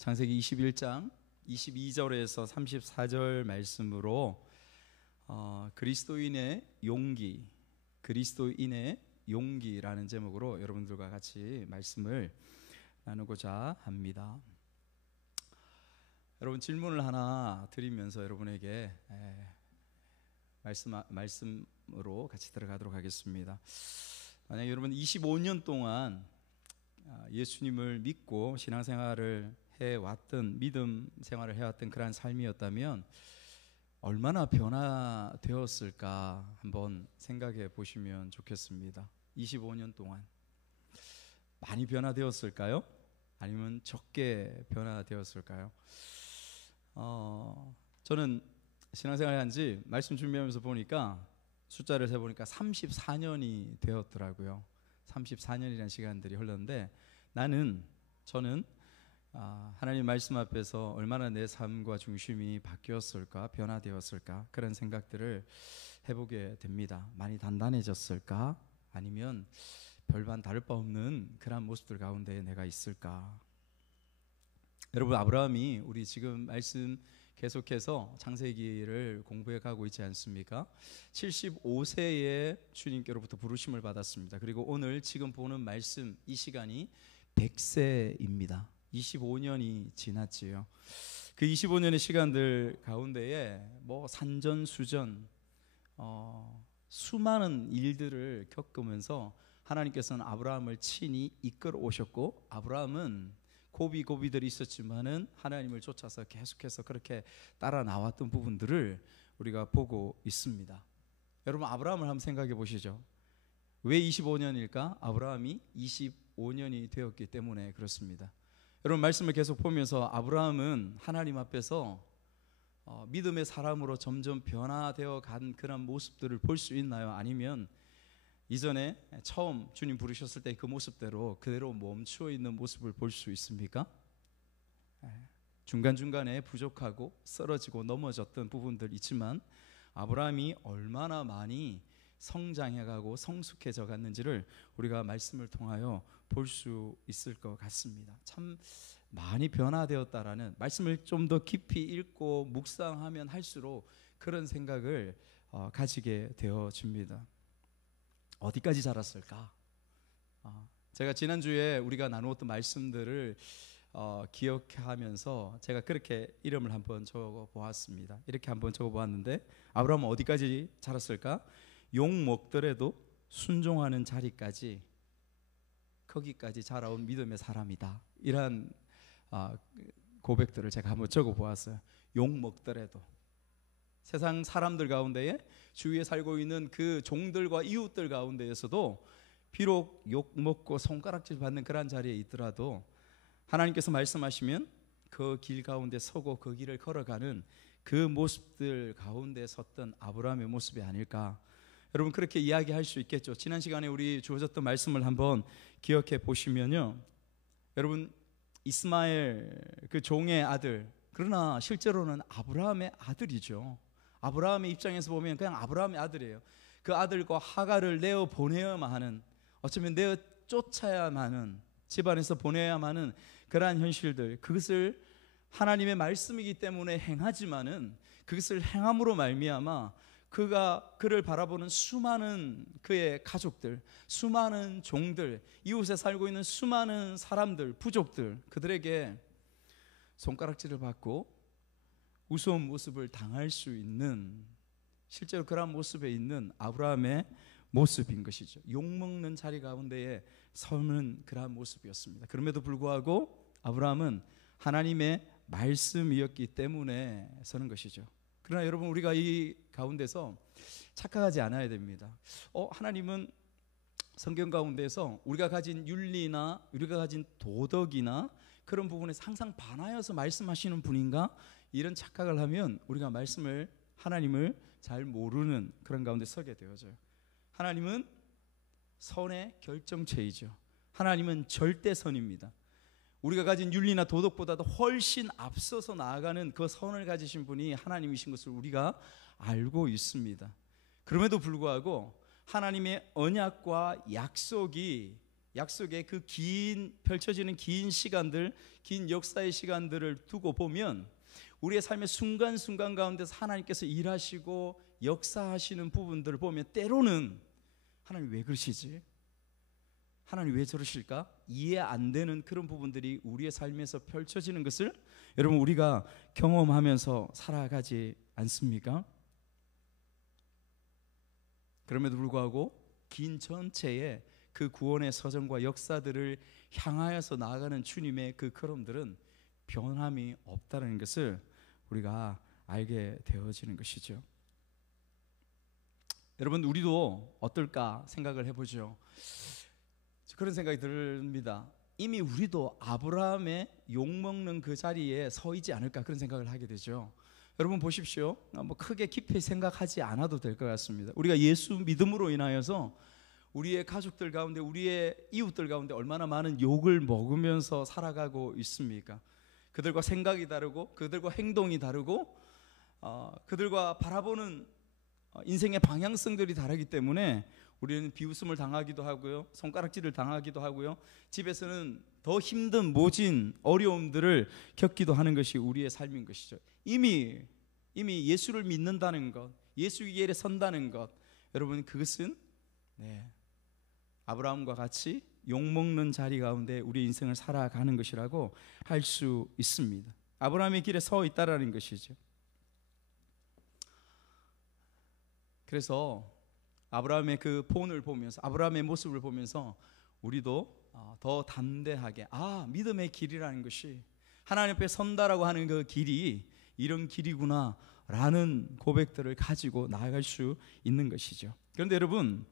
창세기 21장 22절에서 34절 말씀으로 그리스도인의 용기라는 제목으로 여러분들과 같이 말씀을 나누고자 합니다. 여러분, 질문을 하나 드리면서 여러분에게 말씀으로 같이 들어가도록 하겠습니다. 만약 여러분 25년 동안 예수님을 믿고 신앙생활을 해왔던, 믿음 생활을 해왔던 그러한 삶이었다면 얼마나 변화되었을까 한번 생각해 보시면 좋겠습니다. 25년 동안 많이 변화되었을까요? 아니면 적게 변화되었을까요? 저는 신앙생활 한지 말씀 준비하면서 보니까 숫자를 세보니까 34년이 되었더라고요. 34년이라는 시간들이 흘렀는데 저는 하나님 말씀 앞에서 얼마나 내 삶과 중심이 바뀌었을까, 변화되었을까, 그런 생각들을 해보게 됩니다. 많이 단단해졌을까? 아니면 별반 다를 바 없는 그런 모습들 가운데 내가 있을까? 여러분, 아브라함이 우리 지금 말씀 계속해서 창세기를 공부해 가고 있지 않습니까? 75세에 주님께로부터 부르심을 받았습니다. 그리고 오늘 지금 보는 말씀, 이 시간이 100세입니다. 25년이 지났지요. 그 25년의 시간들 가운데에 산전수전 수많은 일들을 겪으면서 하나님께서는 아브라함을 친히 이끌어 오셨고, 아브라함은 고비들이 있었지만은 하나님을 쫓아서 계속해서 그렇게 따라 나왔던 부분들을 우리가 보고 있습니다. 여러분, 아브라함을 한번 생각해 보시죠. 왜 25년일까? 아브라함이 25년이 되었기 때문에 그렇습니다. 여러분, 말씀을 계속 보면서 아브라함은 하나님 앞에서 믿음의 사람으로 점점 변화되어 간 그런 모습들을 볼 수 있나요? 아니면 이전에 처음 주님 부르셨을 때 그 모습대로 그대로 멈추어 있는 모습을 볼 수 있습니까? 중간중간에 부족하고 쓰러지고 넘어졌던 부분들 있지만 아브라함이 얼마나 많이 성장해가고 성숙해져 갔는지를 우리가 말씀을 통하여 볼 수 있을 것 같습니다. 참 많이 변화되었다라는 말씀을 좀 더 깊이 읽고 묵상하면 할수록 그런 생각을 가지게 되어집니다. 어디까지 자랐을까? 제가 지난주에 우리가 나누었던 말씀들을 기억하면서 제가 그렇게 이름을 한번 적어보았습니다. 이렇게 한번 적어보았는데, 아브라함은 어디까지 자랐을까? 욕 먹더라도 순종하는 자리까지, 거기까지 자라온 믿음의 사람이다. 이러한 고백들을 제가 한번 적어보았어요. 욕 먹더라도, 세상 사람들 가운데에 주위에 살고 있는 그 종들과 이웃들 가운데에서도 비록 욕 먹고 손가락질 받는 그런 자리에 있더라도 하나님께서 말씀하시면 그 길 가운데 서고 그 길을 걸어가는 그 모습들 가운데 섰던 아브라함의 모습이 아닐까. 여러분, 그렇게 이야기할 수 있겠죠. 지난 시간에 우리 주어졌던 말씀을 한번 기억해 보시면요, 여러분, 이스마엘 그 종의 아들, 그러나 실제로는 아브라함의 아들이죠. 아브라함의 입장에서 보면 그냥 아브라함의 아들이에요. 그 아들과 하갈을 내어 보내야만 하는, 어쩌면 내어 쫓아야만 하는, 집안에서 보내야만 하는 그러한 현실들, 그것을 하나님의 말씀이기 때문에 행하지만은 그것을 행함으로 말미암아 그를 바라보는 수많은 그의 가족들, 수많은 종들, 이웃에 살고 있는 수많은 사람들, 부족들, 그들에게 손가락질을 받고 우스운 모습을 당할 수 있는, 실제로 그러한 모습에 있는 아브라함의 모습인 것이죠. 욕먹는 자리 가운데에 서는 그러한 모습이었습니다. 그럼에도 불구하고 아브라함은 하나님의 말씀이었기 때문에 서는 것이죠. 그러나 여러분, 우리가 이 가운데서 착각하지 않아야 됩니다. 하나님은 성경 가운데서 우리가 가진 윤리나 우리가 가진 도덕이나 그런 부분에서 항상 반하여서 말씀하시는 분인가? 이런 착각을 하면 우리가 하나님을 잘 모르는 그런 가운데 서게 되어져요. 하나님은 선의 결정체이죠. 하나님은 절대선입니다. 우리가 가진 윤리나 도덕보다도 훨씬 앞서서 나아가는 그 선을 가지신 분이 하나님이신 것을 우리가 알고 있습니다. 그럼에도 불구하고 하나님의 언약과 약속이 약속의 그 긴 펼쳐지는 긴 시간들, 긴 역사의 시간들을 두고 보면 우리의 삶의 순간순간 가운데서 하나님께서 일하시고 역사하시는 부분들을 보면 때로는 하나님 왜 그러시지? 하나님 왜 저러실까? 이해 안 되는 그런 부분들이 우리의 삶에서 펼쳐지는 것을 여러분 우리가 경험하면서 살아가지 않습니까? 그럼에도 불구하고 긴 전체의 그 구원의 서정과 역사들을 향하여서 나아가는 주님의 그 걸음들은 변함이 없다는 것을 우리가 알게 되어지는 것이죠. 여러분 우리도 어떨까 생각을 해보죠. 그런 생각이 듭니다. 이미 우리도 아브라함의 욕먹는 그 자리에 서 있지 않을까 그런 생각을 하게 되죠. 여러분 보십시오. 뭐 크게 깊이 생각하지 않아도 될 것 같습니다. 우리가 예수 믿음으로 인하여서 우리의 가족들 가운데 우리의 이웃들 가운데 얼마나 많은 욕을 먹으면서 살아가고 있습니까? 그들과 생각이 다르고 그들과 행동이 다르고 그들과 바라보는 인생의 방향성들이 다르기 때문에 우리는 비웃음을 당하기도 하고요, 손가락질을 당하기도 하고요, 집에서는 더 힘든 모진 어려움들을 겪기도 하는 것이 우리의 삶인 것이죠. 이미 예수를 믿는다는 것, 예수 위에 선다는 것, 여러분 그것은 아브라함과 같이 욕먹는 자리 가운데 우리 인생을 살아가는 것이라고 할 수 있습니다. 아브라함의 길에 서 있다라는 것이죠. 그래서 아브라함의 그 본을 보면서, 아브라함의 모습을 보면서 우리도 더 담대하게 믿음의 길이라는 것이, 하나님 앞에 선다라고 하는 그 길이 이런 길이구나 라는 고백들을 가지고 나아갈 수 있는 것이죠. 그런데 여러분,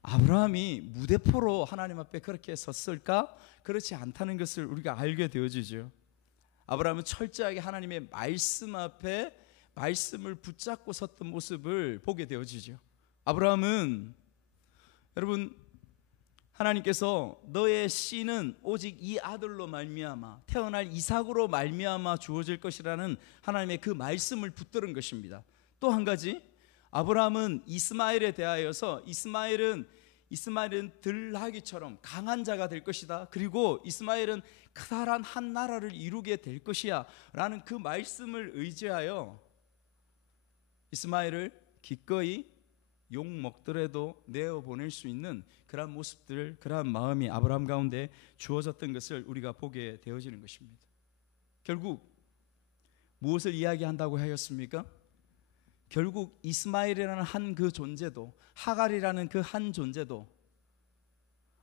아브라함이 무대포로 하나님 앞에 그렇게 섰을까? 그렇지 않다는 것을 우리가 알게 되어지죠. 아브라함은 철저하게 하나님의 말씀 앞에 말씀을 붙잡고 섰던 모습을 보게 되어지죠. 아브라함은, 여러분, 하나님께서 너의 씨는 오직 이 아들로 말미암아, 태어날 이삭으로 말미암아 주어질 것이라는 하나님의 그 말씀을 붙들은 것입니다. 또 한 가지, 아브라함은 이스마엘에 대하여서 이스마엘은 들나귀처럼 강한 자가 될 것이다, 그리고 이스마엘은 커다란 한 나라를 이루게 될 것이야 라는 그 말씀을 의지하여 이스마엘을 기꺼이 욕 먹더라도 내어보낼 수 있는 그러한 모습들, 그러한 마음이 아브라함 가운데 주어졌던 것을 우리가 보게 되어지는 것입니다. 결국 무엇을 이야기한다고 하였습니까? 결국 이스마엘이라는 한 그 존재도, 하갈이라는 그 한 존재도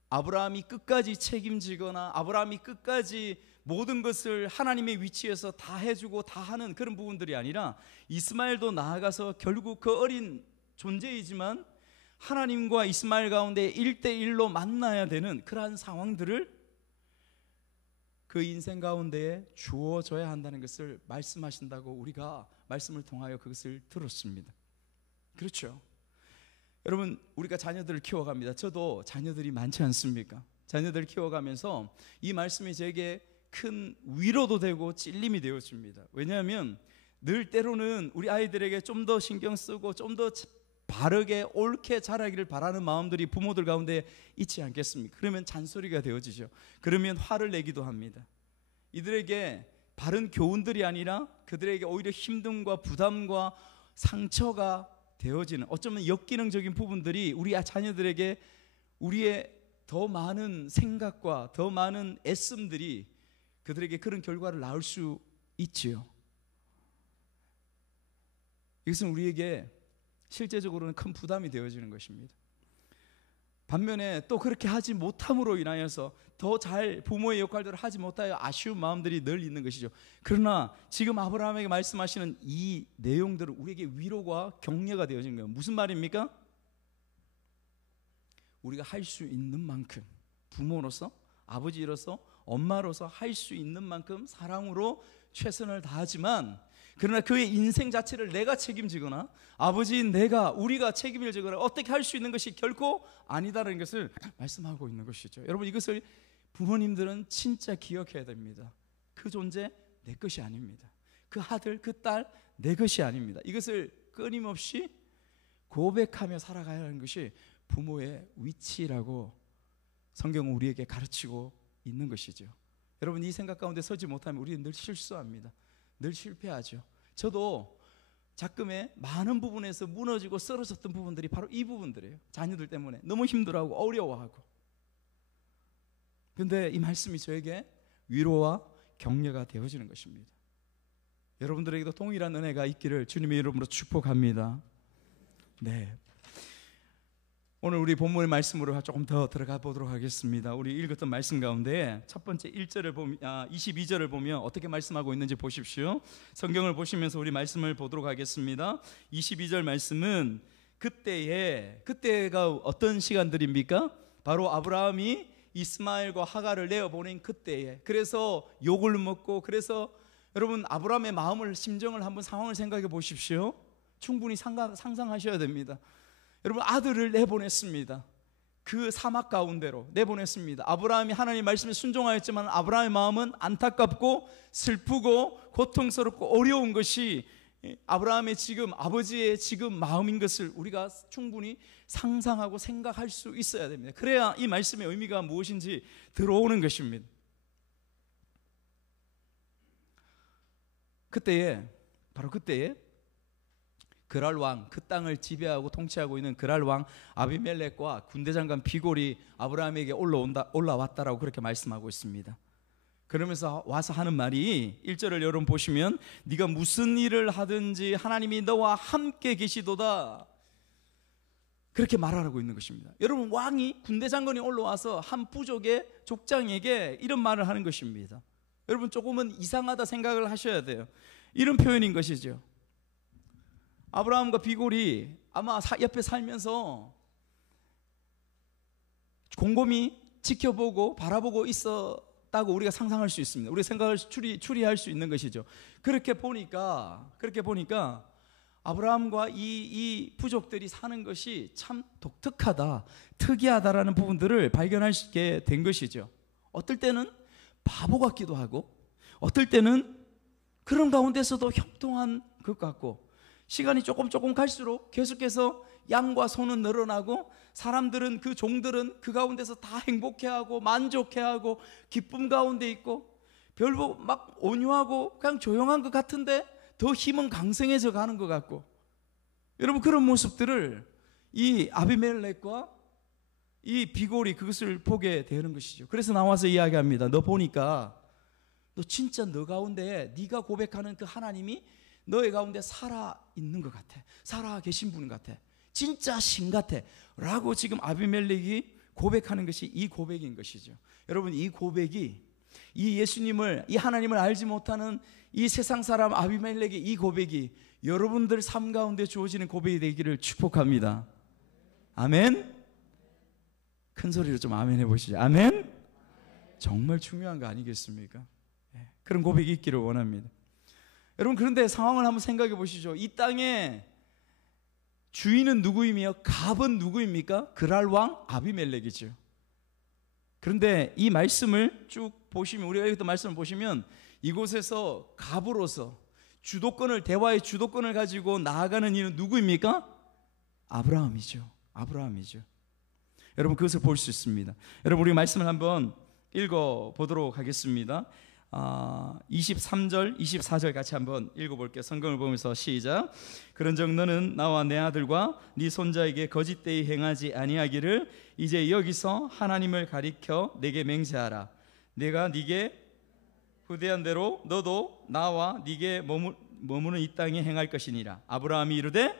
아브라함이 끝까지 책임지거나 아브라함이 끝까지 모든 것을 하나님의 위치에서 다 해주고 다 하는 그런 부분들이 아니라, 이스마엘도 나아가서 결국 그 어린 존재이지만 하나님과 이스마엘 가운데 1대1로 만나야 되는 그러한 상황들을 그 인생 가운데에 주어져야 한다는 것을 말씀하신다고 우리가 말씀을 통하여 그것을 들었습니다. 그렇죠. 여러분, 우리가 자녀들을 키워갑니다. 저도 자녀들이 많지 않습니까? 자녀들을 키워가면서 이 말씀이 제게 큰 위로도 되고 찔림이 되어집니다. 왜냐하면 늘 때로는 우리 아이들에게 좀 더 신경 쓰고 좀 더 바르게 옳게 자라기를 바라는 마음들이 부모들 가운데 있지 않겠습니까? 그러면 잔소리가 되어지죠. 그러면 화를 내기도 합니다. 이들에게 바른 교훈들이 아니라 그들에게 오히려 힘듦과 부담과 상처가 되어지는, 어쩌면 역기능적인 부분들이 우리 자녀들에게 우리의 더 많은 생각과 더 많은 애씀들이 그들에게 그런 결과를 낳을 수 있지요. 이것은 우리에게 실제적으로는 큰 부담이 되어지는 것입니다. 반면에 또 그렇게 하지 못함으로 인하여서 더 잘 부모의 역할들을 하지 못하여 아쉬운 마음들이 늘 있는 것이죠. 그러나 지금 아브라함에게 말씀하시는 이 내용들은 우리에게 위로와 격려가 되어지는 거예요. 무슨 말입니까? 우리가 할 수 있는 만큼, 부모로서, 아버지로서, 엄마로서 할 수 있는 만큼 사랑으로 최선을 다하지만, 그러나 그의 인생 자체를 내가 책임지거나 아버지인 내가, 우리가 책임을 지거나 어떻게 할 수 있는 것이 결코 아니다라는 것을 말씀하고 있는 것이죠. 여러분, 이것을 부모님들은 진짜 기억해야 됩니다. 그 존재 내 것이 아닙니다. 그 아들, 그 딸 내 것이 아닙니다. 이것을 끊임없이 고백하며 살아가야 하는 것이 부모의 위치라고 성경은 우리에게 가르치고 있는 것이죠. 여러분, 이 생각 가운데 서지 못하면 우리는 늘 실수합니다. 늘 실패하죠. 저도 작금의 많은 부분에서 무너지고 쓰러졌던 부분들이 바로 이 부분들이에요. 자녀들 때문에 너무 힘들어하고 어려워하고. 그런데 이 말씀이 저에게 위로와 격려가 되어지는 것입니다. 여러분들에게도 동일한 은혜가 있기를 주님의 이름으로 축복합니다. 네. 오늘 우리 본문의 말씀으로 조금 더 들어가 보도록 하겠습니다. 우리 읽었던 말씀 가운데 첫 번째 1절을 보면 22절을 보면 어떻게 말씀하고 있는지 보십시오. 성경을 보시면서 우리 말씀을 보도록 하겠습니다. 22절 말씀은 그때가 어떤 시간들입니까? 바로 아브라함이 이스마엘과 하갈을 내어보낸 그때에, 그래서 욕을 먹고, 그래서 여러분 아브라함의 마음을, 심정을 한번 상황을 생각해 보십시오. 충분히 상상하셔야 됩니다. 여러분, 아들을 내보냈습니다. 그 사막 가운데로 내보냈습니다. 아브라함이 하나님 말씀에 순종하였지만 아브라함의 마음은 안타깝고 슬프고 고통스럽고 어려운 것이 아브라함의 지금, 아버지의 지금 마음인 것을 우리가 충분히 상상하고 생각할 수 있어야 됩니다. 그래야 이 말씀의 의미가 무엇인지 들어오는 것입니다. 바로 그때에 그랄 왕, 그 땅을 지배하고 통치하고 있는 그랄 왕 아비멜렉과 군대장관 비골이 아브라함에게 올라왔다라고 그렇게 말씀하고 있습니다. 그러면서 와서 하는 말이 1절을 여러분 보시면 네가 무슨 일을 하든지 하나님이 너와 함께 계시도다, 그렇게 말하고 있는 것입니다. 여러분, 왕이, 군대장관이 올라와서 한 부족의 족장에게 이런 말을 하는 것입니다. 여러분, 조금은 이상하다 생각을 하셔야 돼요. 이런 표현인 것이죠. 아브라함과 비골이 아마 옆에 살면서 곰곰이 지켜보고 바라보고 있었다고 우리가 상상할 수 있습니다. 우리 생각을 추리할 수 있는 것이죠. 그렇게 보니까 아브라함과 이 부족들이 사는 것이 참 독특하다, 특이하다라는 부분들을 발견할 수 있게 된 것이죠. 어떨 때는 바보 같기도 하고, 어떨 때는 그런 가운데서도 형통한 것 같고, 시간이 조금 갈수록 계속해서 양과 소는 늘어나고, 사람들은, 그 종들은 그 가운데서 다 행복해하고 만족해하고 기쁨 가운데 있고, 별로 막 온유하고 그냥 조용한 것 같은데 더 힘은 강성해져 가는 것 같고, 여러분, 그런 모습들을 이 아비멜렉과 이 비골이 그것을 보게 되는 것이죠. 그래서 나와서 이야기합니다. 너 보니까 너 진짜 너 가운데 네가 고백하는 그 하나님이 너의 가운데 살아 있는 것 같아, 살아 계신 분 같아, 진짜 신 같아 라고 지금 아비멜렉이 고백하는 것이 이 고백인 것이죠. 여러분, 이 고백이, 이 예수님을, 이 하나님을 알지 못하는 이 세상 사람 아비멜렉의 이 고백이 여러분들 삶 가운데 주어지는 고백이 되기를 축복합니다. 아멘. 큰 소리로 좀 아멘 해보시죠. 아멘. 정말 중요한 거 아니겠습니까? 그런 고백이 있기를 원합니다. 여러분, 그런데 상황을 한번 생각해 보시죠. 이 땅의 주인은 누구이며 갑은 누구입니까? 그랄 왕 아비멜렉이죠. 그런데 이 말씀을 쭉 보시면, 우리가 여기 또 말씀을 보시면 이곳에서 갑으로서 대화의 주도권을 가지고 나아가는 이는 누구입니까? 아브라함이죠. 여러분, 그것을 볼 수 있습니다. 여러분, 우리 말씀을 한번 읽어보도록 하겠습니다. 23절, 24절 같이 한번 읽어볼게요. 성경을 보면서 시작. 그런즉 너는 나와 내 아들과 네 손자에게 거짓되이 행하지 아니하기를 이제 여기서 하나님을 가리켜 내게 맹세하라. 내가 네게 후대한 대로 너도 나와 네게 머무는 이 땅에 행할 것이니라. 아브라함이 이르되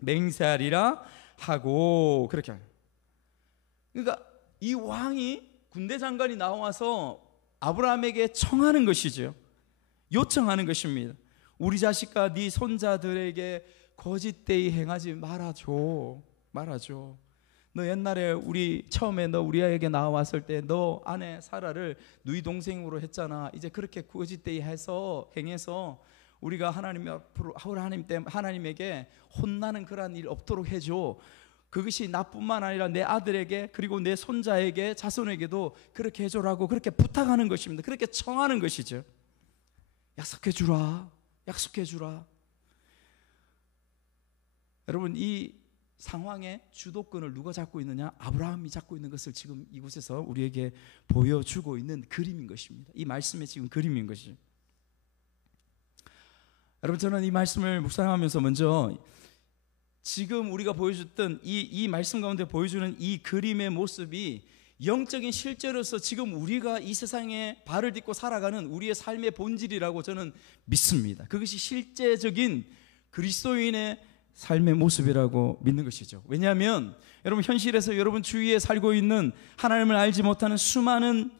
맹세하리라 하고, 그렇게 하요. 그러니까 이 왕이, 군대 장관이 나와서 아브라함에게 청하는 것이죠. 요청하는 것입니다. 우리 자식과 네 손자들에게 거짓되이 행하지 말아줘. 너 옛날에 처음에 너 우리 아이에게 나왔을 때 너 아내 사라를 너희 동생으로 했잖아. 이제 그렇게 거짓되이 행해서 우리가 하나님에게 혼나는 그런 일 없도록 해줘. 그것이 나뿐만 아니라 내 아들에게, 그리고 내 손자에게, 자손에게도 그렇게 해줘라고 그렇게 부탁하는 것입니다. 그렇게 청하는 것이죠. 약속해 주라. 여러분, 이 상황의 주도권을 누가 잡고 있느냐? 아브라함이 잡고 있는 것을 지금 이곳에서 우리에게 보여주고 있는 그림인 것입니다. 이 말씀의 지금 그림인 것이. 여러분, 저는 이 말씀을 묵상하면서 먼저 지금 우리가 보여줬던 이 말씀 가운데 보여주는 이 그림의 모습이 영적인 실제로서 지금 우리가 이 세상에 발을 딛고 살아가는 우리의 삶의 본질이라고 저는 믿습니다. 그것이 실제적인 그리스도인의 삶의 모습이라고 믿는 것이죠. 왜냐하면 여러분, 현실에서 여러분 주위에 살고 있는 하나님을 알지 못하는 수많은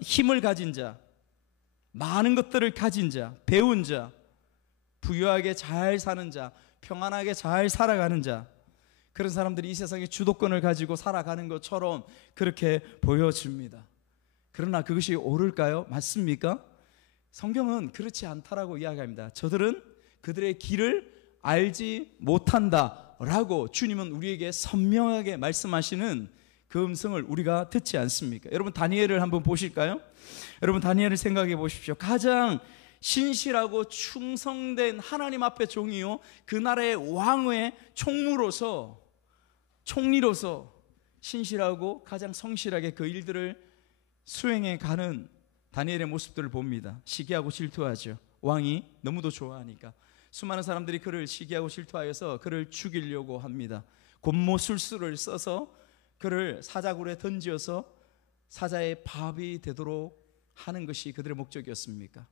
힘을 가진 자, 많은 것들을 가진 자, 배운 자, 부유하게 잘 사는 자, 평안하게 잘 살아가는 자, 그런 사람들이 이 세상의 주도권을 가지고 살아가는 것처럼 그렇게 보여집니다. 그러나 그것이 옳을까요? 맞습니까? 성경은 그렇지 않다라고 이야기합니다. 저들은 그들의 길을 알지 못한다라고 주님은 우리에게 선명하게 말씀하시는 그 음성을 우리가 듣지 않습니까? 여러분, 다니엘을 한번 보실까요? 여러분, 다니엘을 생각해 보십시오. 가장 신실하고 충성된 하나님 앞의 종이요, 그 나라의 왕의 총리로서 신실하고 가장 성실하게 그 일들을 수행해 가는 다니엘의 모습들을 봅니다. 시기하고 질투하죠. 왕이 너무도 좋아하니까 수많은 사람들이 그를 시기하고 질투하여서 그를 죽이려고 합니다. 곤모술수를 써서 그를 사자굴에 던지어서 사자의 밥이 되도록 하는 것이 그들의 목적이었습니까?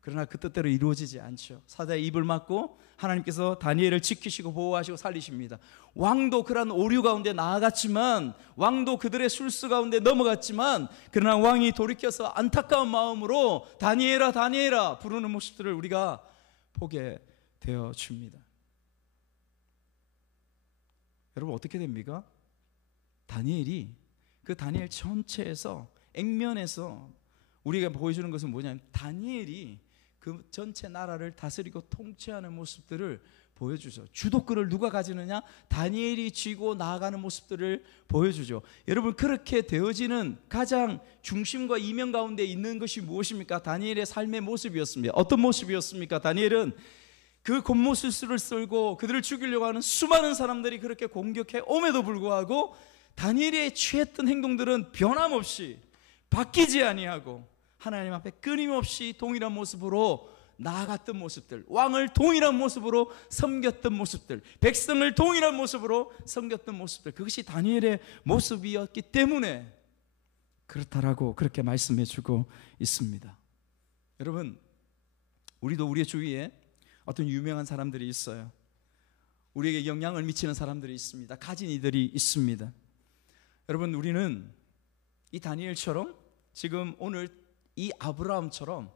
그러나 그 뜻대로 이루어지지 않죠. 사자의 입을 막고 하나님께서 다니엘을 지키시고 보호하시고 살리십니다. 왕도 그러한 오류 가운데 나아갔지만, 왕도 그들의 술수 가운데 넘어갔지만, 그러나 왕이 돌이켜서 안타까운 마음으로 다니엘아 다니엘아 부르는 모습들을 우리가 보게 되어줍니다. 여러분, 어떻게 됩니까? 다니엘이 그 다니엘 전체에서 액면에서 우리가 보여주는 것은 뭐냐면, 다니엘이 그 전체 나라를 다스리고 통치하는 모습들을 보여주죠. 주도권을 누가 가지느냐? 다니엘이 쥐고 나아가는 모습들을 보여주죠. 여러분, 그렇게 되어지는 가장 중심과 이면 가운데 있는 것이 무엇입니까? 다니엘의 삶의 모습이었습니다. 어떤 모습이었습니까? 다니엘은 그 곤모술수를 썰고 그들을 죽이려고 하는 수많은 사람들이 그렇게 공격해 옴에도 불구하고 다니엘이 취했던 행동들은 변함없이 바뀌지 아니하고 하나님 앞에 끊임없이 동일한 모습으로 나아갔던 모습들, 왕을 동일한 모습으로 섬겼던 모습들, 백성을 동일한 모습으로 섬겼던 모습들, 그것이 다니엘의 모습이었기 때문에 그렇다라고 그렇게 말씀해 주고 있습니다. 여러분, 우리도 우리의 주위에 어떤 유명한 사람들이 있어요. 우리에게 영향을 미치는 사람들이 있습니다. 가진 이들이 있습니다. 여러분, 우리는 이 다니엘처럼 지금 오늘 이 아브라함처럼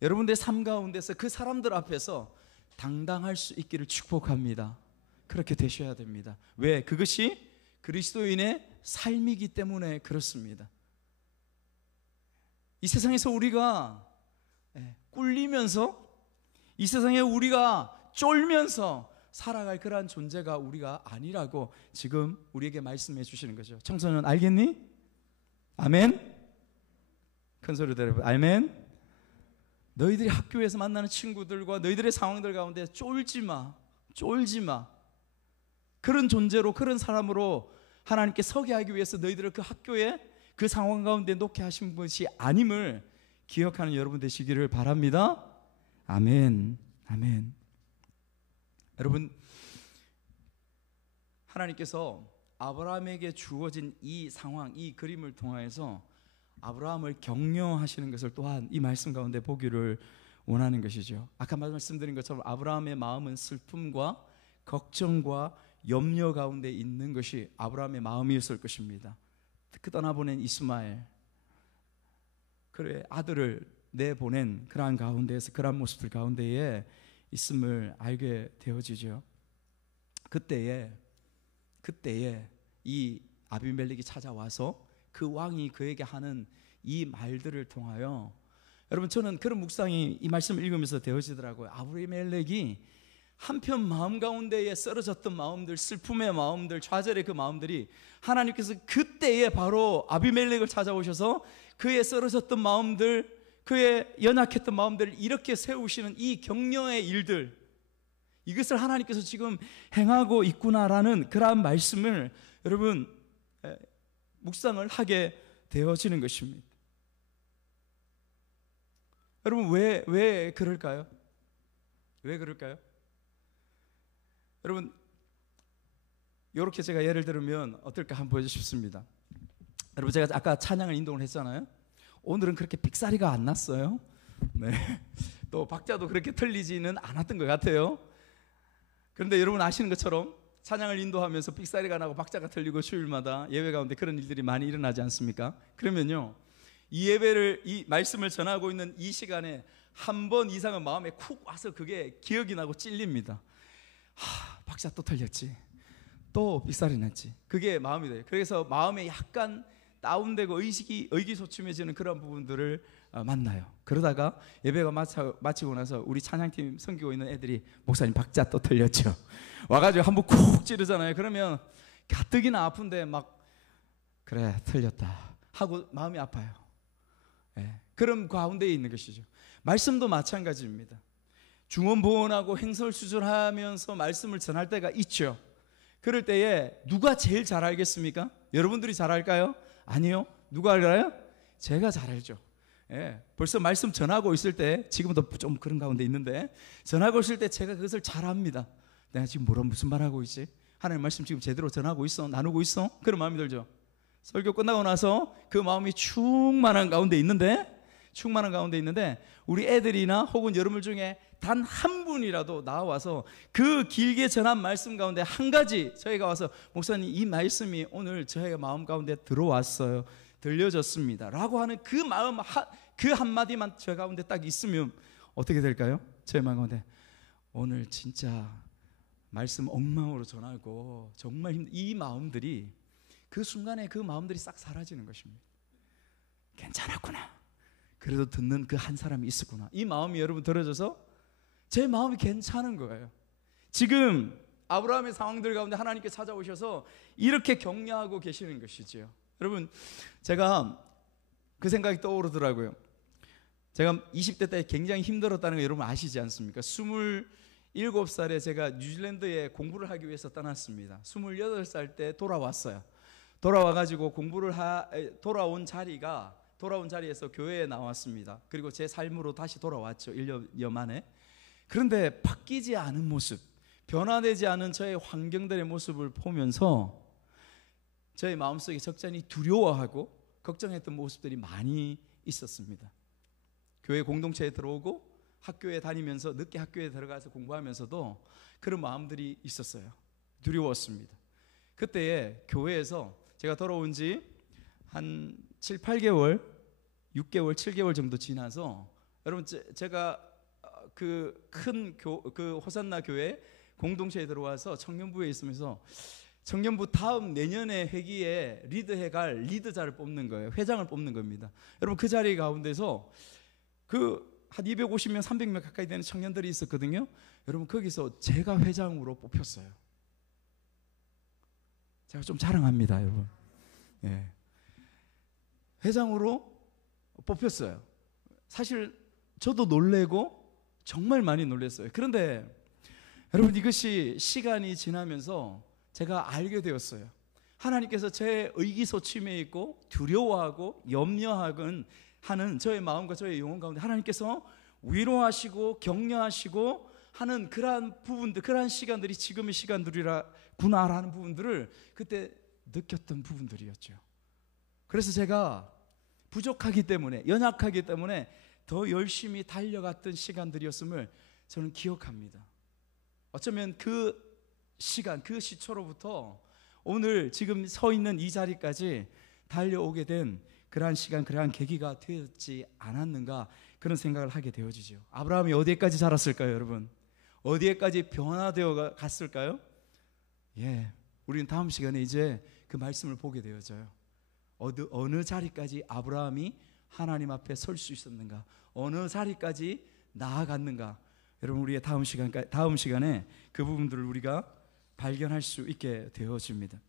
여러분들의 삶 가운데서 그 사람들 앞에서 당당할 수 있기를 축복합니다. 그렇게 되셔야 됩니다. 왜? 그것이 그리스도인의 삶이기 때문에 그렇습니다. 이 세상에서 우리가 꿀리면서, 이 세상에 우리가 쫄면서 살아갈 그러한 존재가 우리가 아니라고 지금 우리에게 말씀해 주시는 거죠. 청소년 알겠니? 아멘. 큰 소리로 대답해. 아멘. 너희들이 학교에서 만나는 친구들과 너희들의 상황들 가운데 쫄지 마. 그런 존재로, 그런 사람으로 하나님께 서게 하기 위해서 너희들을 그 학교에 그 상황 가운데 놓게 하신 것이 아님을 기억하는 여러분 되시기를 바랍니다. 아멘. 아멘. 여러분, 하나님께서 아브라함에게 주어진 이 상황, 이 그림을 통하여서 아브라함을 격려하시는 것을 또한 이 말씀 가운데 보기를 원하는 것이죠. 아까 말씀드린 것처럼 아브라함의 마음은 슬픔과 걱정과 염려 가운데 있는 것이 아브라함의 마음이었을 것입니다. 그 떠나보낸 이스마엘, 그의 아들을 내보낸 그러한 가운데에서, 그러한 모습들 가운데에 있음을 알게 되어지죠. 그때에 이 아비멜렉이 찾아와서 그 왕이 그에게 하는 이 말들을 통하여, 여러분, 저는 그런 묵상이 이 말씀을 읽으면서 되어지더라고요. 아비멜렉이 한편 마음 가운데에 쓰러졌던 마음들, 슬픔의 마음들, 좌절의 그 마음들이 하나님께서 그때에 바로 아비멜렉을 찾아오셔서 그의 쓰러졌던 마음들, 그의 연약했던 마음들을 이렇게 세우시는 이 격려의 일들, 이것을 하나님께서 지금 행하고 있구나라는 그러한 말씀을 여러분 묵상을 하게 되어지는 것입니다. 여러분 왜 그럴까요? 왜 그럴까요? 여러분 이렇게 제가 예를 들면 어떨까 한번 보여주십습니다. 여러분 제가 아까 찬양을 인도를 했잖아요. 오늘은 그렇게 삑사리가 안 났어요. 네. 또 박자도 그렇게 틀리지는 않았던 것 같아요. 그런데 여러분 아시는 것처럼 찬양을 인도하면서 삑사리가 나고 박자가 틀리고 주일마다 예배 가운데 그런 일들이 많이 일어나지 않습니까? 그러면요, 이 예배를, 이 말씀을 전하고 있는 이 시간에 한 번 이상은 마음에 쿡 와서 그게 기억이 나고 찔립니다. 박자 또 틀렸지, 또 삑사리 났지. 그게 마음이 돼요. 그래서 마음에 약간 다운되고 의기소침해지는 그런 부분들을 만나요. 그러다가 예배가 마치고 나서 우리 찬양팀 섬기고 있는 애들이 목사님 박자 또 틀렸죠. 와가지고 한번 쿡 찌르잖아요. 그러면 가뜩이나 아픈데 막 그래 틀렸다 하고 마음이 아파요. 그런 가운데에 있는 것이죠. 말씀도 마찬가지입니다. 중언부언하고 횡설수설하면서 말씀을 전할 때가 있죠. 그럴 때에 누가 제일 잘 알겠습니까? 여러분들이 잘 알까요? 아니요. 누가 알아요? 제가 잘 알죠. 벌써 말씀 전하고 있을 때, 지금도 좀 그런 가운데 있는데, 전하고 있을 때 제가 그것을 잘 압니다. 내가 지금 무슨 말 하고 있지? 하나님 말씀 지금 제대로 전하고 있어? 나누고 있어? 그런 마음이 들죠. 설교 끝나고 나서 그 마음이 충만한 가운데 있는데 우리 애들이나 혹은 여러분 중에 단 한 분이라도 나와서 그 길게 전한 말씀 가운데 한 가지 저희가 와서 목사님 이 말씀이 오늘 저희 마음 가운데 들어왔어요, 들려졌습니다 라고 하는 그 마음, 그 한마디만 저 가운데 딱 있으면 어떻게 될까요? 저희 마음 가운데 오늘 진짜 말씀 엉망으로 전하고 정말 이 마음들이 그 순간에 그 마음들이 싹 사라지는 것입니다. 괜찮았구나, 그래도 듣는 그 한 사람이 있었구나, 이 마음이 여러분 들어져서 제 마음이 괜찮은 거예요. 지금 아브라함의 상황들 가운데 하나님께 찾아오셔서 이렇게 격려하고 계시는 것이지요. 여러분 제가 그 생각이 떠오르더라고요. 제가 20대 때 굉장히 힘들었다는 거 여러분 아시지 않습니까? 27살에 제가 뉴질랜드에 공부를 하기 위해서 떠났습니다. 28살 때 돌아왔어요. 돌아와가지고 돌아온 자리에서 교회에 나왔습니다. 그리고 제 삶으로 다시 돌아왔죠. 1년 만에. 그런데 바뀌지 않은 모습, 변화되지 않은 저의 환경들의 모습을 보면서 저의 마음속에 적잖이 두려워하고 걱정했던 모습들이 많이 있었습니다. 교회 공동체에 들어오고 학교에 다니면서 늦게 학교에 들어가서 공부하면서도 그런 마음들이 있었어요. 두려웠습니다. 그때에 교회에서 제가 돌아온 지 한 7, 8개월, 6개월, 7개월 정도 지나서 여러분 제가 그 큰 호산나 교회 공동체에 들어와서 청년부에 있으면서 청년부 다음 내년에 회기에 리드해갈 리드자를 뽑는 거예요. 회장을 뽑는 겁니다. 여러분 그 자리 가운데서 한 250명, 300명 가까이 되는 청년들이 있었거든요. 여러분 거기서 제가 회장으로 뽑혔어요. 제가 좀 자랑합니다, 여러분. 회장으로 뽑혔어요. 사실 저도 놀래고 정말 많이 놀랐어요. 그런데 여러분 이것이 시간이 지나면서 제가 알게 되었어요. 하나님께서 제 의기소침해 있고 두려워하고 염려하는 저의 마음과 저의 영혼 가운데 하나님께서 위로하시고 격려하시고 하는 그러한 부분들, 그러한 시간들이 지금의 시간들이라구나라는 부분들을 그때 느꼈던 부분들이었죠. 그래서 제가 부족하기 때문에, 연약하기 때문에 더 열심히 달려갔던 시간들이었음을 저는 기억합니다. 어쩌면 그 시간, 그 시초로부터 오늘 지금 서 있는 이 자리까지 달려오게 된 그러한 시간, 그러한 계기가 되었지 않았는가, 그런 생각을 하게 되어지죠. 아브라함이 어디에까지 자랐을까요, 여러분? 어디에까지 변화되어 갔을까요? 우리는 다음 시간에 이제 그 말씀을 보게 되어져요. 어느 자리까지 아브라함이 하나님 앞에 설 수 있었는가, 어느 자리까지 나아갔는가. 여러분 우리의 다음 시간에 그 부분들을 우리가 발견할 수 있게 되어집니다.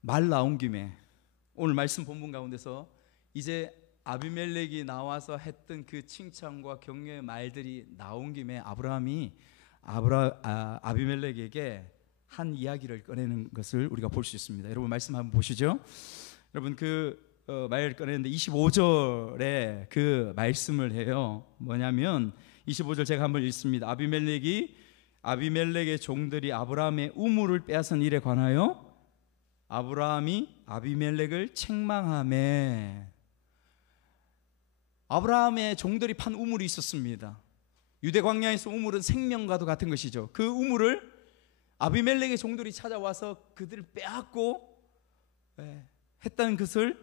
말 나온 김에 오늘 말씀 본문 가운데서 이제 아비멜렉이 나와서 했던 그 칭찬과 격려의 말들이 나온 김에 아브라함이 아비멜렉에게 한 이야기를 꺼내는 것을 우리가 볼 수 있습니다. 여러분 말씀 한번 보시죠. 여러분 말을 꺼내는데 25절에 그 말씀을 해요. 뭐냐면 25절 제가 한번 읽습니다. 아비멜렉의 종들이 아브라함의 우물을 빼앗은 일에 관하여 아브라함이 아비멜렉을 책망하매. 아브라함의 종들이 판 우물이 있었습니다. 유대 광야에서 우물은 생명과도 같은 것이죠. 그 우물을 아비멜렉의 종들이 찾아와서 그들을 빼앗고 했다는 것을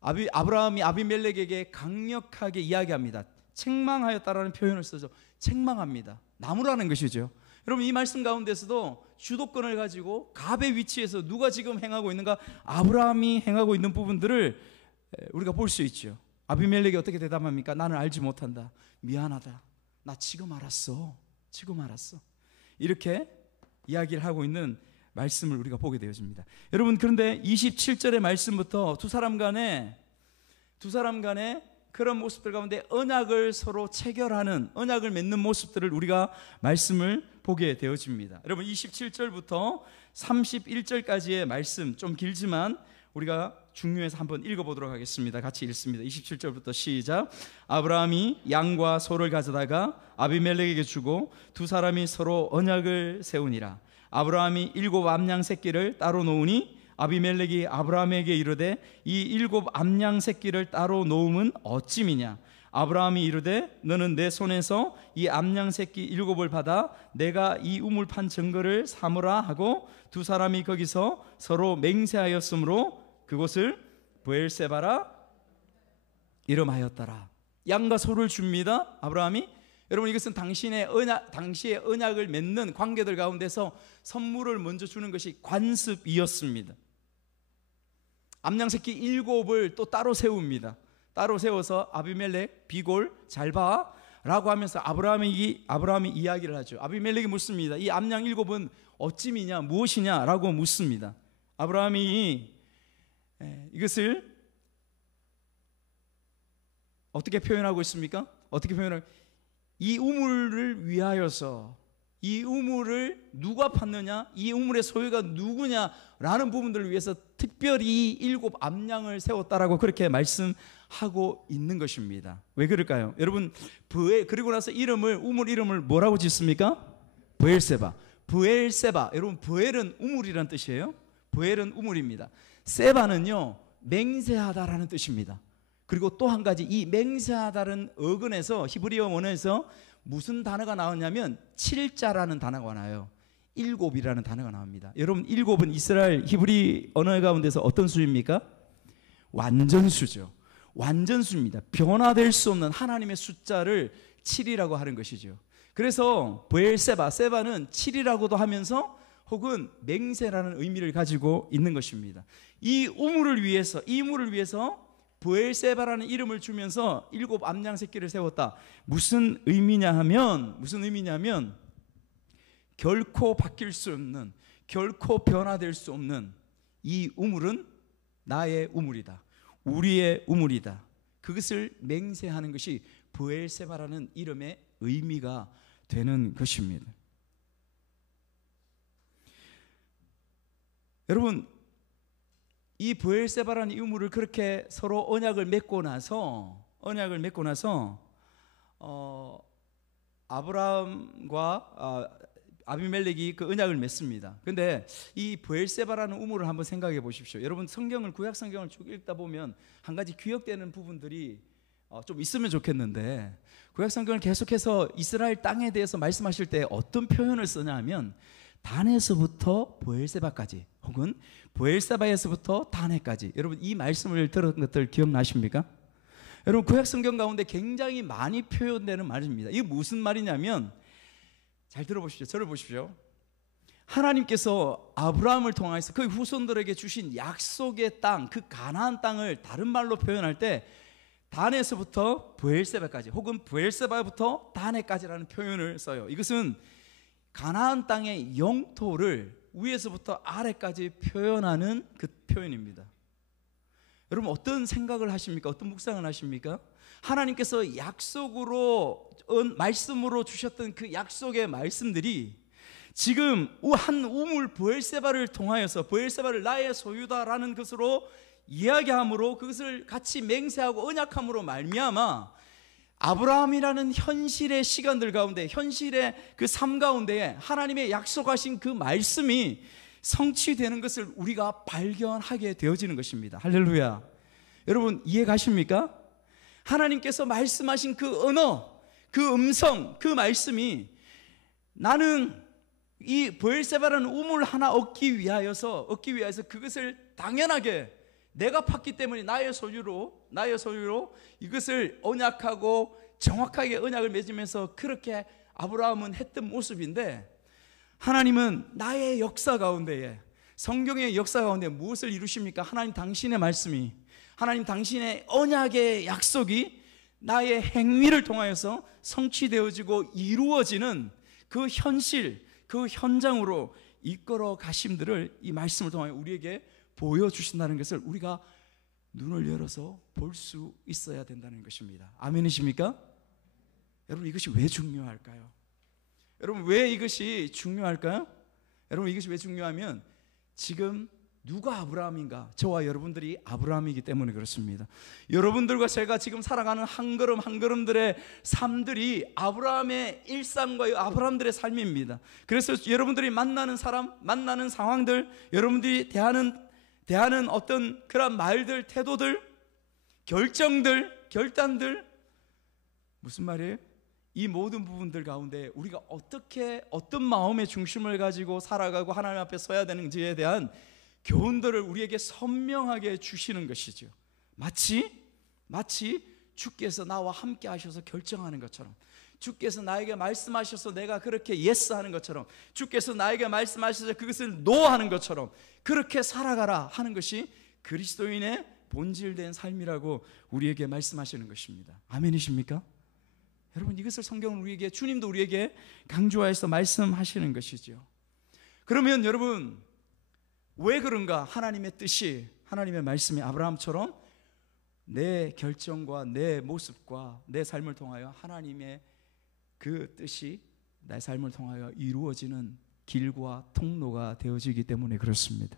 아브라함이 아비멜렉에게 강력하게 이야기합니다. 책망하였다라는 표현을 써서 책망합니다. 나무라는 것이죠. 여러분 이 말씀 가운데서도 주도권을 가지고 갑의 위치에서 누가 지금 행하고 있는가? 아브라함이 행하고 있는 부분들을 우리가 볼 수 있죠. 아비멜렉이 어떻게 대답합니까? 나는 알지 못한다. 미안하다. 나 지금 알았어. 이렇게 이야기를 하고 있는 말씀을 우리가 보게 되어집니다. 여러분 그런데 27절의 말씀부터 두 사람 간에 그런 모습들 가운데 언약을 서로 체결하는, 언약을 맺는 모습들을 우리가 말씀을 보게 되어집니다. 여러분 27절부터 31절까지의 말씀 좀 길지만 우리가 중요해서 한번 읽어보도록 하겠습니다. 같이 읽습니다. 27절부터 시작. 아브라함이 양과 소를 가져다가 아비멜렉에게 주고 두 사람이 서로 언약을 세우니라. 아브라함이 7 암양 새끼를 따로 놓으니 아비멜렉이 아브라함에게 이르되 이 7 암양 새끼를 따로 놓음은 어찌미냐. 아브라함이 이르되 너는 내 손에서 이 암양 새끼 7을 받아 내가 이 우물 판 증거를 삼으라 하고 두 사람이 거기서 서로 맹세하였으므로 그곳을 브엘세바라 이름하였더라. 양과 소를 줍니다. 아브라함이. 여러분 이것은 당시의 언약을 맺는 관계들 가운데서 선물을 먼저 주는 것이 관습이었습니다. 암양새끼 7을 또 따로 세웁니다. 따로 세워서 아비멜렉 비골 잘 봐 라고 하면서 아브라함이 이야기를 하죠. 아비멜렉이 묻습니다. 이 암양 7은 어찌미냐 무엇이냐 라고 묻습니다. 아브라함이 이것을 어떻게 표현하고 있습니까? 이 우물을 위하여서, 이 우물을 누가 팠느냐, 이 우물의 소유가 누구냐라는 부분들을 위해서 특별히 7 암양을 세웠다라고 그렇게 말씀하고 있는 것입니다. 왜 그럴까요? 여러분 그리고 나서 우물 이름을 뭐라고 짓습니까? 브엘세바. 여러분 브엘은 우물이란 뜻이에요. 브엘은 우물입니다. 세바는요 맹세하다라는 뜻입니다. 그리고 또 한 가지, 이 맹세하다는 어근에서 히브리어 원어에서 무슨 단어가 나오냐면 7자라는 단어가 나와요. 7이라는 단어가 나옵니다. 여러분 7은 이스라엘 히브리 언어 가운데서 어떤 수입니까? 완전수죠. 완전수입니다. 변화될 수 없는 하나님의 숫자를 7이라고 하는 것이죠. 그래서 세바는 7이라고도 하면서 혹은 맹세라는 의미를 가지고 있는 것입니다. 이 우물을 위해서 브엘세바라는 이름을 주면서 7 암양 새끼를 세웠다. 무슨 의미냐면 결코 바뀔 수 없는, 결코 변화될 수 없는 이 우물은 나의 우물이다. 우리의 우물이다. 그것을 맹세하는 것이 브엘세바라는 이름의 의미가 되는 것입니다. 여러분 이 브엘세바라는 이 우물을 그렇게 서로 언약을 맺고 나서 아브라함과 아비멜렉이 그 언약을 맺습니다. 그런데 이 브엘세바라는 우물을 한번 생각해 보십시오. 여러분 구약 성경을 쭉 읽다 보면 한 가지 기억되는 부분들이 좀 있으면 좋겠는데, 구약 성경을 계속해서 이스라엘 땅에 대해서 말씀하실 때 어떤 표현을 쓰냐 하면 단에서부터 브엘세바까지, 혹은 브엘세바에서부터 단에까지. 여러분 이 말씀을 들은 것들 기억나십니까? 여러분 구약 성경 가운데 굉장히 많이 표현되는 말입니다. 이게 무슨 말이냐면, 잘 들어보십시오. 저를 보십시오. 하나님께서 아브라함을 통해서 그 후손들에게 주신 약속의 땅, 그 가나안 땅을 다른 말로 표현할 때 단에서부터 브엘세바까지, 혹은 브엘세바부터 단에까지라는 표현을 써요. 이것은 가나안 땅의 영토를 위에서부터 아래까지 표현하는 그 표현입니다. 여러분 어떤 생각을 하십니까? 어떤 묵상을 하십니까? 하나님께서 약속으로 말씀으로 주셨던 그 약속의 말씀들이 지금 한 우물 브엘세바를 통하여서 브엘세바를 나의 소유다라는 것으로 이야기함으로 그것을 같이 맹세하고 언약함으로 말미암아 아브라함이라는 현실의 시간들 가운데, 현실의 그 삶 가운데에 하나님의 약속하신 그 말씀이 성취되는 것을 우리가 발견하게 되어지는 것입니다. 할렐루야. 여러분 이해 가십니까? 하나님께서 말씀하신 그 언어, 그 음성, 그 말씀이 나는 이 브엘세바라는 우물 하나 얻기 위하여서 그것을 당연하게 내가 팠기 때문에 나의 소유로 이것을 언약하고 정확하게 언약을 맺으면서 그렇게 아브라함은 했던 모습인데, 하나님은 나의 역사 가운데에, 성경의 역사 가운데 무엇을 이루십니까? 하나님 당신의 말씀이, 하나님 당신의 언약의 약속이 나의 행위를 통하여서 성취되어지고 이루어지는 그 현실, 그 현장으로 이끌어 가심들을 이 말씀을 통하여 우리에게 보여주신다는 것을 우리가 눈을 열어서 볼 수 있어야 된다는 것입니다. 아멘이십니까? 여러분 이것이 왜 중요할까요? 여러분 왜 이것이 중요할까요? 여러분 이것이 왜 중요하면 지금 누가 아브라함인가? 저와 여러분들이 아브라함이기 때문에 그렇습니다. 여러분들과 제가 지금 살아가는 한 걸음 한 걸음들의 삶들이 아브라함의 일상과 아브라함들의 삶입니다. 그래서 여러분들이 만나는 사람, 만나는 상황들, 여러분들이 대하는 어떤 그런 말들, 태도들, 결정들, 결단들, 무슨 말이에요? 이 모든 부분들 가운데 우리가 어떻게 어떤 마음의 중심을 가지고 살아가고 하나님 앞에 서야 되는지에 대한 교훈들을 우리에게 선명하게 주시는 것이죠. 마치 주께서 나와 함께 하셔서 결정하는 것처럼, 주께서 나에게 말씀하셔서 내가 그렇게 예스 하는 것처럼, 주께서 나에게 말씀하셔서 그것을 노 하는 것처럼 그렇게 살아가라 하는 것이 그리스도인의 본질된 삶이라고 우리에게 말씀하시는 것입니다. 아멘이십니까? 여러분 이것을 성경은 우리에게, 주님도 우리에게 강조하여서 말씀하시는 것이죠. 그러면 여러분 왜 그런가? 하나님의 뜻이, 하나님의 말씀이 아브라함처럼 내 결정과 내 모습과 내 삶을 통하여 하나님의 그 뜻이 내 삶을 통하여 이루어지는 길과 통로가 되어지기 때문에 그렇습니다.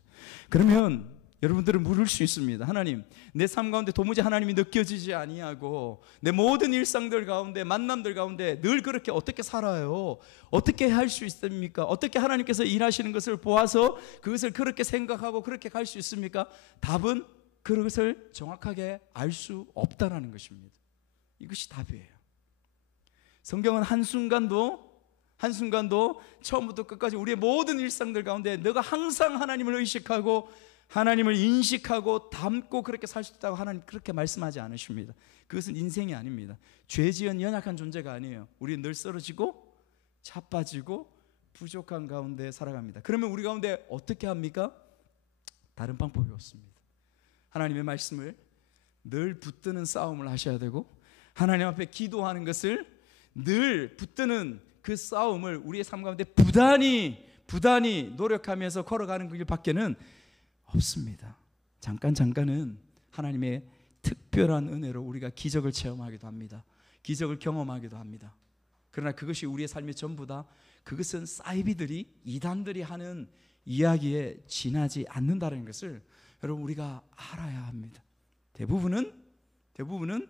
그러면 여러분들은 물을 수 있습니다. 하나님, 내 삶 가운데 도무지 하나님이 느껴지지 아니하고 내 모든 일상들 가운데, 만남들 가운데 늘 그렇게 어떻게 살아요? 어떻게 할 수 있습니까? 어떻게 하나님께서 일하시는 것을 보아서 그것을 그렇게 생각하고 그렇게 갈 수 있습니까? 답은 그것을 정확하게 알 수 없다라는 것입니다. 이것이 답이에요. 성경은 한순간도 처음부터 끝까지 우리의 모든 일상들 가운데 너가 항상 하나님을 의식하고 하나님을 인식하고 담고 그렇게 살 수 있다고 하나님 그렇게 말씀하지 않으십니다. 그것은 인생이 아닙니다. 죄지은 연약한 존재가 아니에요. 우리는 늘 쓰러지고 자빠지고 부족한 가운데 살아갑니다. 그러면 우리 가운데 어떻게 합니까? 다른 방법이 없습니다. 하나님의 말씀을 늘 붙드는 싸움을 하셔야 되고, 하나님 앞에 기도하는 것을 늘 붙드는 그 싸움을 우리의 삶 가운데 부단히 노력하면서 걸어가는 길 밖에는 없습니다. 잠깐은 하나님의 특별한 은혜로 우리가 기적을 체험하기도 합니다. 기적을 경험하기도 합니다. 그러나 그것이 우리의 삶의 전부다. 그것은 사이비들이, 이단들이 하는 이야기에 지나지 않는다는 것을 여러분 우리가 알아야 합니다. 대부분은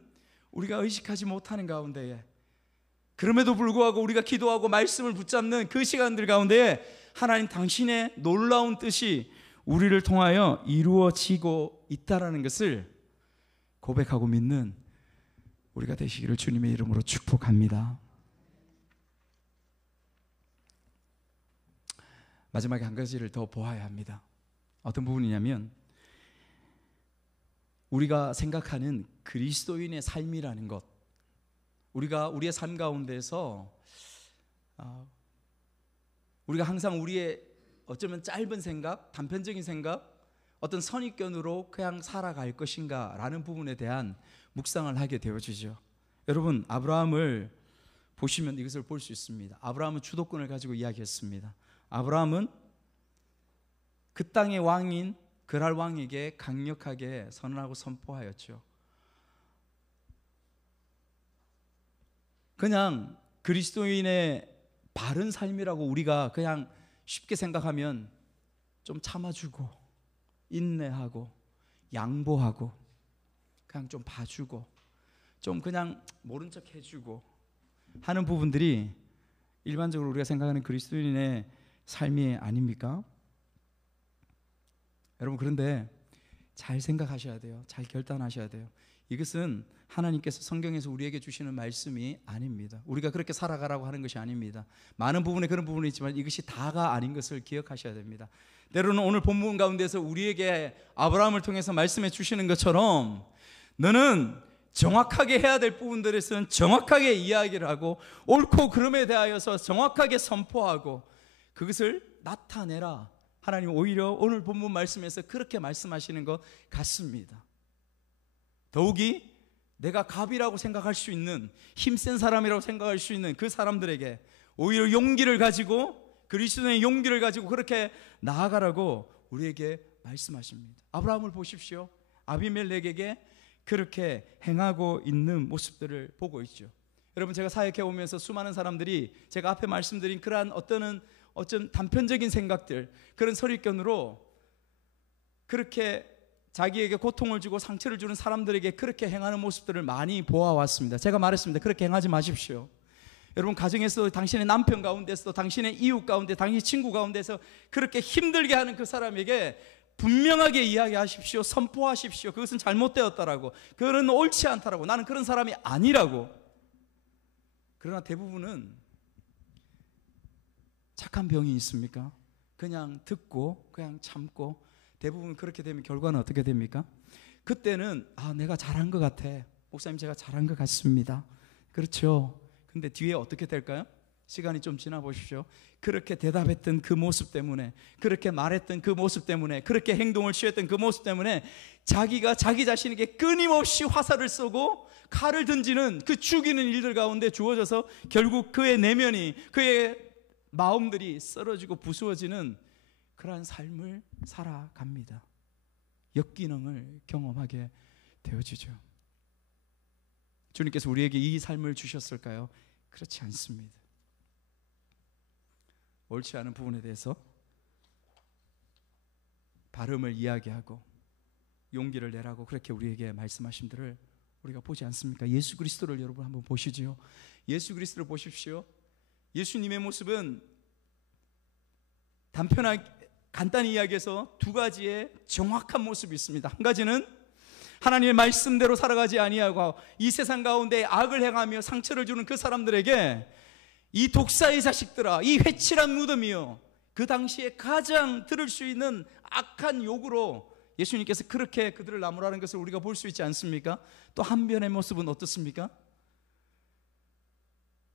우리가 의식하지 못하는 가운데에, 그럼에도 불구하고 우리가 기도하고 말씀을 붙잡는 그 시간들 가운데에 하나님 당신의 놀라운 뜻이 우리를 통하여 이루어지고 있다라는 것을 고백하고 믿는 우리가 되시기를 주님의 이름으로 축복합니다. 마지막에 한 가지를 더 보아야 합니다. 어떤 부분이냐면, 우리가 생각하는 그리스도인의 삶이라는 것, 우리가 우리의 삶 가운데서 우리가 항상 우리의 어쩌면 짧은 생각, 단편적인 생각, 어떤 선입견으로 그냥 살아갈 것인가 라는 부분에 대한 묵상을 하게 되어지죠. 여러분 아브라함을 보시면 이것을 볼 수 있습니다. 아브라함은 주도권을 가지고 이야기했습니다. 아브라함은 그 땅의 왕인, 그랄 왕에게 강력하게 선언하고 선포하였죠. 그냥 그리스도인의 바른 삶이라고 우리가 그냥 쉽게 생각하면 좀 참아주고 인내하고 양보하고 그냥 좀 봐주고 좀 그냥 모른 척 해주고 하는 부분들이 일반적으로 우리가 생각하는 그리스도인의 삶이 아닙니까? 여러분, 그런데 잘 생각하셔야 돼요. 잘 결단하셔야 돼요. 이것은 하나님께서 성경에서 우리에게 주시는 말씀이 아닙니다. 우리가 그렇게 살아가라고 하는 것이 아닙니다. 많은 부분에 그런 부분이 있지만 이것이 다가 아닌 것을 기억하셔야 됩니다. 때로는 오늘 본문 가운데서 우리에게 아브라함을 통해서 말씀해 주시는 것처럼 너는 정확하게 해야 될 부분들에서는 정확하게 이야기를 하고 옳고 그름에 대하여서 정확하게 선포하고 그것을 나타내라. 하나님 오히려 오늘 본문 말씀에서 그렇게 말씀하시는 것 같습니다. 더욱이 내가 갑이라고 생각할 수 있는 힘센 사람이라고 생각할 수 있는 그 사람들에게 오히려 용기를 가지고 그리스도의 용기를 가지고 그렇게 나아가라고 우리에게 말씀하십니다. 아브라함을 보십시오. 아비멜렉에게 그렇게 행하고 있는 모습들을 보고 있죠. 여러분, 제가 사역해 오면서 수많은 사람들이 제가 앞에 말씀드린 그러한 어떤 단편적인 생각들, 그런 선입견으로 그렇게 자기에게 고통을 주고 상처를 주는 사람들에게 그렇게 행하는 모습들을 많이 보아왔습니다. 제가 말했습니다. 그렇게 행하지 마십시오. 여러분, 가정에서 당신의 남편 가운데서, 당신의 이웃 가운데, 당신의 친구 가운데서 그렇게 힘들게 하는 그 사람에게 분명하게 이야기하십시오. 선포하십시오. 그것은 잘못되었다라고, 그건 옳지 않다라고, 나는 그런 사람이 아니라고. 그러나 대부분은 착한 병이 있습니까? 그냥 듣고 그냥 참고, 대부분 그렇게 되면 결과는 어떻게 됩니까? 그때는 내가 잘한 것 같아. 목사님, 제가 잘한 것 같습니다. 그렇죠. 근데 뒤에 어떻게 될까요? 시간이 좀 지나 보십시오. 그렇게 대답했던 그 모습 때문에, 그렇게 말했던 그 모습 때문에, 그렇게 행동을 취했던 그 모습 때문에 자기가 자기 자신에게 끊임없이 화살을 쏘고 칼을 던지는 그 죽이는 일들 가운데 주어져서 결국 그의 내면이, 그의 마음들이 썰어지고 부수어지는 그러한 삶을 살아갑니다. 역기능을 경험하게 되어지죠. 주님께서 우리에게 이 삶을 주셨을까요? 그렇지 않습니다. 옳지 않은 부분에 대해서 발음을 이야기하고 용기를 내라고 그렇게 우리에게 말씀하심들을 우리가 보지 않습니까? 예수 그리스도를 여러분 한번 보시지요. 예수 그리스도를 보십시오. 예수님의 모습은 간단히 이야기해서 두 가지의 정확한 모습이 있습니다. 한 가지는 하나님의 말씀대로 살아가지 아니하고 이 세상 가운데 악을 행하며 상처를 주는 그 사람들에게 이 독사의 자식들아, 이 회칠한 무덤이요, 그 당시에 가장 들을 수 있는 악한 욕으로 예수님께서 그렇게 그들을 나무라는 것을 우리가 볼 수 있지 않습니까? 또 한편의 모습은 어떻습니까?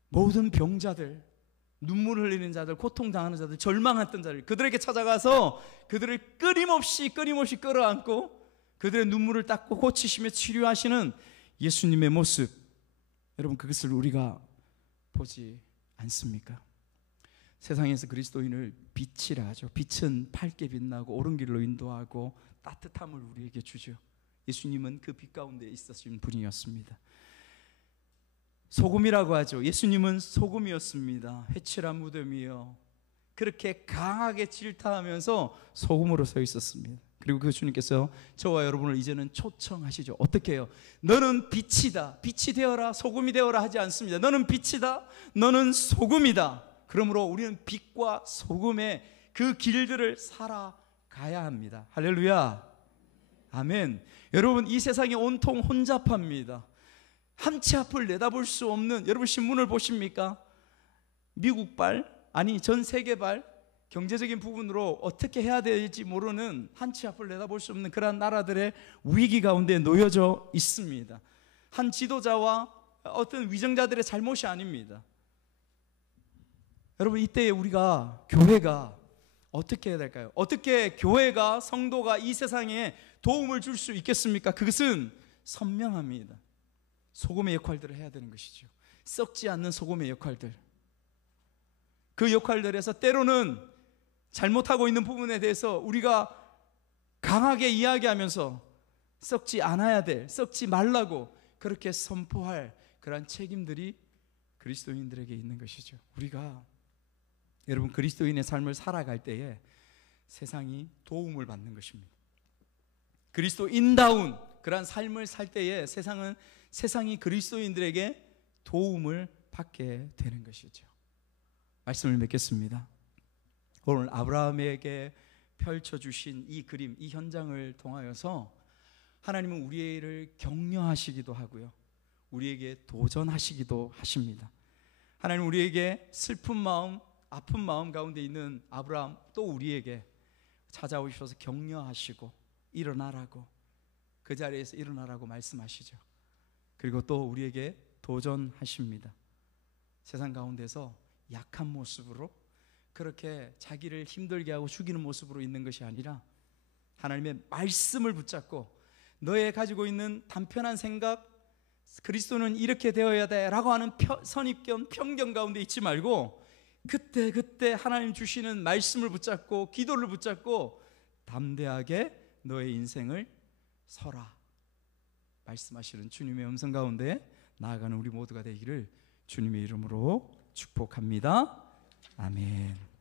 모든 병자들, 눈물 흘리는 자들, 고통당하는 자들, 절망했던 자들, 그들에게 찾아가서 그들을 끊임없이 끌어안고 그들의 눈물을 닦고 고치시며 치료하시는 예수님의 모습, 여러분, 그것을 우리가 보지 않습니까? 세상에서 그리스도인을 빛이라 하죠. 빛은 밝게 빛나고 옳은 길로 인도하고 따뜻함을 우리에게 주죠. 예수님은 그 빛 가운데 있으신 분이었습니다. 소금이라고 하죠. 예수님은 소금이었습니다. 회칠한 무덤이요, 그렇게 강하게 질타하면서 소금으로 서 있었습니다. 그리고 그 주님께서 저와 여러분을 이제는 초청하시죠. 어떻게 해요? 너는 빛이다, 빛이 되어라, 소금이 되어라 하지 않습니다. 너는 빛이다, 너는 소금이다. 그러므로 우리는 빛과 소금의 그 길들을 살아가야 합니다. 할렐루야, 아멘. 여러분, 이 세상이 온통 혼잡합니다. 한 치 앞을 내다볼 수 없는, 여러분 신문을 보십니까? 미국발, 아니 전 세계발 경제적인 부분으로 어떻게 해야 될지 모르는, 한 치 앞을 내다볼 수 없는 그러한 나라들의 위기 가운데 놓여져 있습니다. 한 지도자와 어떤 위정자들의 잘못이 아닙니다. 여러분, 이때에 우리가, 교회가 어떻게 해야 될까요? 어떻게 교회가, 성도가 이 세상에 도움을 줄 수 있겠습니까? 그것은 선명합니다. 소금의 역할들을 해야 되는 것이죠. 썩지 않는 소금의 역할들, 그 역할들에서 때로는 잘못하고 있는 부분에 대해서 우리가 강하게 이야기하면서 썩지 않아야 될, 썩지 말라고 그렇게 선포할 그러한 책임들이 그리스도인들에게 있는 것이죠. 우리가 여러분 그리스도인의 삶을 살아갈 때에 세상이 도움을 받는 것입니다. 그리스도인다운 그러한 삶을 살 때에 세상이 그리스도인들에게 도움을 받게 되는 것이죠. 말씀을 맺겠습니다. 오늘 아브라함에게 펼쳐주신 이 그림, 이 현장을 통하여서 하나님은 우리를 격려하시기도 하고요, 우리에게 도전하시기도 하십니다. 하나님 우리에게 슬픈 마음, 아픈 마음 가운데 있는 아브라함 또 우리에게 찾아오셔서 격려하시고 일어나라고, 그 자리에서 일어나라고 말씀하시죠. 그리고 또 우리에게 도전하십니다. 세상 가운데서 약한 모습으로 그렇게 자기를 힘들게 하고 죽이는 모습으로 있는 것이 아니라 하나님의 말씀을 붙잡고 너의 가지고 있는 단편한 생각, 그리스도는 이렇게 되어야 돼 라고 하는 선입견, 편견 가운데 있지 말고 그때 하나님 주시는 말씀을 붙잡고 기도를 붙잡고 담대하게 너의 인생을 서라 말씀하시는 주님의 음성 가운데 나아가는 우리 모두가 되기를 주님의 이름으로 축복합니다. 아멘.